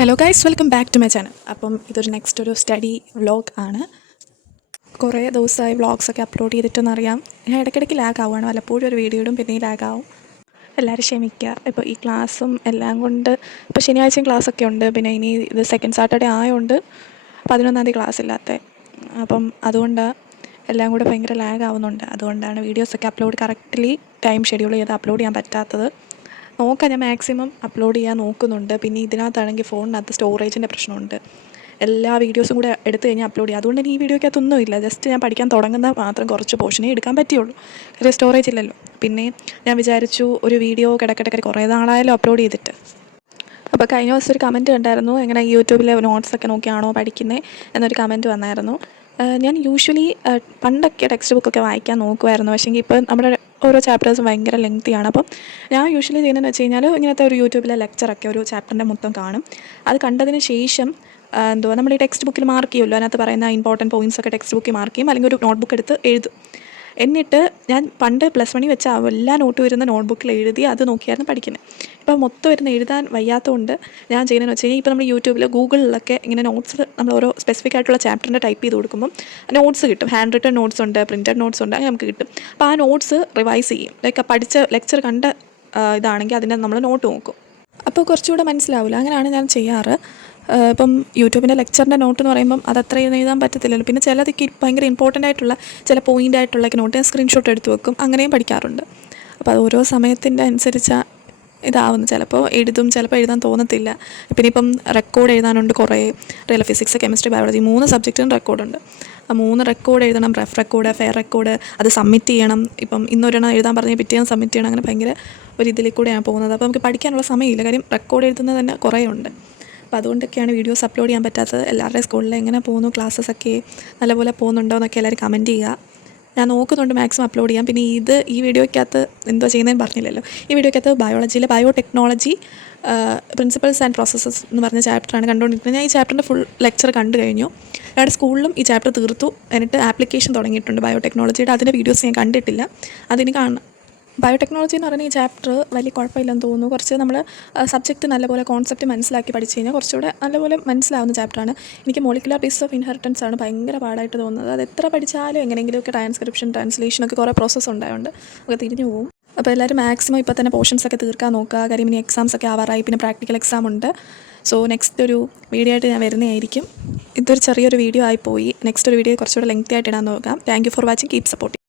Hello guys, welcome back to my channel. അപ്പം ഇതൊരു next ഒരു സ്റ്റഡി വ്ളോഗ് ആണ്. കുറേ ദിവസമായി വ്ളോഗ്സൊക്കെ അപ്ലോഡ് ചെയ്തിട്ടെന്നറിയാം. ഞാൻ ഇടയ്ക്കിടയ്ക്ക് ലാഗ് ആവുകയാണ്, വല്ലപ്പോഴും ഒരു വീഡിയോ ഇടും പിന്നെ ലാഗ് ആവും. എല്ലാവരും ക്ഷമിക്കുക. ഇപ്പോൾ ഈ ക്ലാസ്സും എല്ലാം കൊണ്ട് ഇപ്പോൾ ശനിയാഴ്ചയും ക്ലാസ്സൊക്കെ ഉണ്ട്. പിന്നെ ഇനി ഇത് സെക്കൻഡ് സാറ്റർഡേ ആയതുകൊണ്ട് 11-ാം തീയതി ക്ലാസ് ഇല്ലാത്തത്. അപ്പം അതുകൊണ്ട് എല്ലാം കൂടെ ഭയങ്കര ലാഗ് ആവുന്നുണ്ട്. അതുകൊണ്ടാണ് വീഡിയോസൊക്കെ കറക്റ്റ്ലി ടൈം ഷെഡ്യൂൾ ചെയ്ത് അപ്ലോഡ് ചെയ്യാൻ പറ്റാത്തത്. നോക്കാം, ഞാൻ മാക്സിമം അപ്ലോഡ് ചെയ്യാൻ നോക്കുന്നുണ്ട്. പിന്നെ ഇതിനകത്താണെങ്കിൽ ഫോണിനകത്ത് സ്റ്റോറേജിൻ്റെ പ്രശ്നമുണ്ട്. എല്ലാ വീഡിയോസും കൂടെ എടുത്തു കഴിഞ്ഞാൽ അപ്ലോഡ് ചെയ്യുക. അതുകൊണ്ട് തന്നെ ഈ വീഡിയോക്കകത്തൊന്നുമില്ല. ജസ്റ്റ് ഞാൻ പഠിക്കാൻ തുടങ്ങുന്ന മാത്രം കുറച്ച് പോർഷനേ എടുക്കാൻ പറ്റുള്ളൂ. കാര്യം സ്റ്റോറേജ് ഇല്ലല്ലോ. പിന്നെ ഞാൻ വിചാരിച്ചു ഒരു വീഡിയോ കിടക്കട്ടെ, കുറേ നാളായാലും അപ്ലോഡ് ചെയ്തിട്ട്. അപ്പോൾ കഴിഞ്ഞ ദിവസം ഒരു കമൻറ്റ് കണ്ടായിരുന്നു, എങ്ങനെ യൂട്യൂബിലെ നോട്ട്സൊക്കെ നോക്കിയാണോ പഠിക്കുന്നത് എന്നൊരു കമൻറ്റ് വന്നായിരുന്നു. ഞാൻ യൂഷ്വലി പണ്ടൊക്കെ ടെക്സ്റ്റ് ബുക്കൊക്കെ വായിക്കാൻ നോക്കുമായിരുന്നു. പക്ഷേങ്കിൽ ഇപ്പോൾ നമ്മുടെ ഓരോ ചാപ്റ്റേഴ്സും ഭയങ്കര ലെങ്തിയാണ്. അപ്പം ഞാൻ യൂഷ്വലി ചെയ്യുന്നതെന്ന് വെച്ച് കഴിഞ്ഞാൽ ഇങ്ങനത്തെ ഒരു യൂട്യൂബിലെ ലെക്ചറൊക്കെ ഒരു ചാപ്റ്ററിൻ്റെ മൊത്തം കാണും. അത് കണ്ടതിന് ശേഷം നമ്മൾ ഈ ടെക്സ്റ്റ് ബുക്കിൽ മാർക്ക് ചെയ്യുമല്ലോ, അതിനകത്ത് പറയുന്ന ഇമ്പോർട്ടൻറ്റ് പോയിൻറ്റ്സൊക്കെ ടെക്സ്റ്റ് ബുക്കിൽ മാർക്ക് ചെയ്യും, അല്ലെങ്കിൽ ഒരു നോട്ട് ബുക്ക് എടുത്ത് എഴുതും. എന്നിട്ട് ഞാൻ പണ്ട് +1 വെച്ച എല്ലാ നോട്ട് വരുന്ന നോട്ട്ബുക്കിൽ എഴുതി അത് നോക്കിയായിരുന്നു പഠിക്കുന്നത്. ഇപ്പോൾ മൊത്തം ഇരുന്ന് എഴുതാൻ വയ്യാത്തതുകൊണ്ട് ഞാൻ ചെയ്യുന്നതെന്ന് വെച്ച് കഴിഞ്ഞാൽ ഇപ്പോൾ നമ്മൾ യൂട്യൂബിൽ ഗൂഗിളിലൊക്കെ ഇങ്ങനെ നോട്ട്സ് നമ്മൾ ഓരോ സ്പെസിഫിക് ആയിട്ടുള്ള ചാപ്റ്ററിൻ്റെ ടൈപ്പ് ചെയ്ത് കൊടുക്കുമ്പം നോട്ട്സ് കിട്ടും. ഹാൻഡ് റിട്ടൺ നോട്ട്സ് ഉണ്ട്, പ്രിൻറ്റഡ് നോട്ട്സ് ഉണ്ട്, അങ്ങനെ നമുക്ക് കിട്ടും. അപ്പോൾ ആ നോട്ട്സ് റിവൈസ് ചെയ്യും. ലൈക്ക് പഠിച്ച ലെക്ചർ കണ്ട ഇതാണെങ്കിൽ അതിൻ്റെ നമ്മൾ നോട്ട് നോക്കും. അപ്പോൾ കുറച്ചുകൂടെ മനസ്സിലാവില്ല. അങ്ങനെയാണ് ഞാൻ ചെയ്യാറ്. ഇപ്പം യൂട്യൂബിൻ്റെ ലെക്ചറിൻ്റെ നോട്ട് എന്ന് പറയുമ്പം അത് അത്രയും എഴുതാൻ പറ്റത്തില്ലല്ലോ. പിന്നെ ചിലതൊക്കെ ഭയങ്കര ഇമ്പോർട്ടൻ്റ് ആയിട്ടുള്ള ചില പോയിൻ്റ് നോട്ട് ഞാൻ സ്ക്രീൻഷോട്ട് എടുത്ത് വെക്കും. അങ്ങനെയും പഠിക്കാറുണ്ട്. അപ്പോൾ അത് ഓരോ സമയത്തിൻ്റെ അനുസരിച്ചാണ് ഇതാവുന്നു. ചിലപ്പോൾ എഴുതും, ചിലപ്പോൾ എഴുതാൻ തോന്നത്തില്ല. പിന്നെ ഇപ്പം റെക്കോർഡ് എഴുതാനുണ്ട് കുറേ. Real physics, chemistry, biology 3 സബ്ജക്റ്റിനും റെക്കോർഡുണ്ട്. ആ 3 റെക്കോർഡ് എഴുതണം. റഫ് റെക്കോർഡ്, ഫെയർ റെക്കോർഡ്, അത് സബ്മിറ്റ് ചെയ്യണം. ഇപ്പം ഇന്നൊരെണ്ണം എഴുതാൻ പറഞ്ഞാൽ പിറ്റേന്ന് സബ്മിറ്റ് ചെയ്യണം. അങ്ങനെ ഭയങ്കര ഒരു ഇതിൽ കൂടെയാണ് പോകുന്നത്. അപ്പോൾ നമുക്ക് പഠിക്കാനുള്ള സമയമില്ല. കാര്യം റെക്കോർഡ് എഴുതുന്നത് തന്നെ കുറേ ഉണ്ട്. അപ്പോൾ അതുകൊണ്ടൊക്കെയാണ് വീഡിയോസ് അപ്ലോഡ് ചെയ്യാൻ പറ്റാത്തത്. എല്ലാവരുടെയും സ്കൂളിൽ എങ്ങനെ പോകുന്നു, ക്ലാസ്സസൊക്കെ നല്ലപോലെ പോകുന്നുണ്ടോ എന്നൊക്കെ എല്ലാവരും കമൻറ്റ് ചെയ്യുക. ഞാൻ നോക്കുന്നുണ്ട് മാക്സിമം അപ്ലോഡ് ചെയ്യാം. പിന്നെ ഈ വീഡിയോയ്ക്കകത്ത് എന്തോ ചെയ്യുന്നതെന്ന് പറഞ്ഞില്ലല്ലോ. ഈ വീഡിയോയ്ക്കകത്ത് ബയോളജിയിലെ ബയോടെക്നോളജി പ്രിൻസിപ്പൾസ് ആൻഡ് പ്രോസസ്സസ് എന്ന് പറഞ്ഞ ചാപ്റ്ററാണ് കണ്ടുകൊണ്ടിരിക്കുന്നത്. ഞാൻ ഈ ചാപ്റ്ററിൻ്റെ ഫുൾ ലെക്ചർ കണ്ടു കഴിഞ്ഞു. ഞങ്ങളുടെ സ്കൂളിലും ഈ ചാപ്റ്റർ തീർത്തു. എന്നിട്ട് ആപ്ലിക്കേഷൻ തുടങ്ങിയിട്ടുണ്ട് ബയോടെക്നോളജിയുടെ. അതിൻ്റെ വീഡിയോസ് ഞാൻ കണ്ടിട്ടില്ല, അതിന് കാണണം. ബയോടെക്നോളജി എന്ന് പറയുന്ന ഈ ചാപ്റ്റർ വലിയ കുഴപ്പമില്ലെന്ന് തോന്നുന്നു. കുറച്ച് നമ്മൾ സബ്ജക്റ്റ് നല്ലപോലെ കോൺസെപ്റ്റ് മനസ്സിലാക്കി പഠിച്ചു കഴിഞ്ഞാൽ കുറച്ചുകൂടെ നല്ലപോലെ മനസ്സിലാവുന്ന ചാപ്റ്ററാണ്. എനിക്ക് മോളിക്കുലർ ബേസിസ് ഓഫ് ഇൻഹെറിറ്റൻസ് ആണ് ഭയങ്കര പാടായിട്ട് തോന്നുന്നത്. അത് എത്ര പഠിച്ചാലും എങ്ങനെയെങ്കിലുമൊക്കെ ട്രാൻസ്ക്രിപ്ഷൻ, ട്രാൻസ്ലേഷനൊക്കെ കുറേ പ്രോസസ്സ് ഉണ്ടായതുകൊണ്ട് ഒക്കെ തിരിഞ്ഞു പോകും. അപ്പോൾ എല്ലാവരും മാക്സിമം ഇപ്പോൾ തന്നെ പോർഷൻസൊക്കെ തീർക്കാൻ നോക്കുക. കാര്യം ഇനി എക്സാംസൊക്കെ ആവാറായി. പിന്നെ പ്രാക്ടിക്കൽ എക്സാം ഉണ്ട്. സോ നെക്സ്റ്റ് ഒരു വീഡിയോ ആയിട്ട് ഞാൻ വരുന്നതായിരിക്കും. ഇതൊരു ചെറിയൊരു വീഡിയോ ആയിപ്പോയി. നെക്സ്റ്റ് ഒരു വീഡിയോ കുറച്ചുകൂടെ ലെങ്തി ആയിട്ട് ഇടാൻ നോക്കാം. Thank you for watching. Keep supporting.